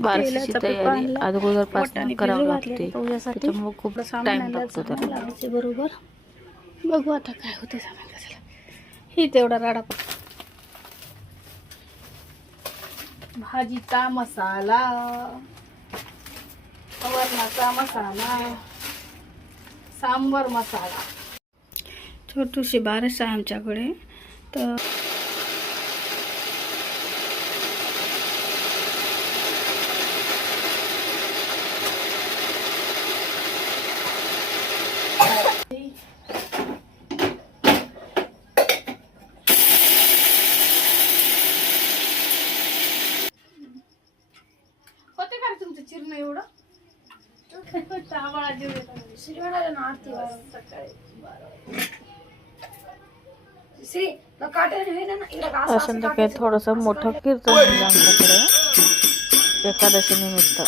बारशीची तयारी अगोदरपासून करावी लागते, पूजासाठी त्याच्यामुळे खूप टाइम लागतो त्याला. बरोबर. बघू आता काय होते सामान कशाला. ही तेवढा राडा. भाजीचा मसाला, वरणाचा मसाला, सांबर मसाला. छोटीशी बारस आहे आमच्याकडे. तर होते का तुमचं चिरण एवढं? संध्याकाळी थोडंसं मोठं कीर्तन झालं आमच्याकडे एकादशी निमित्त.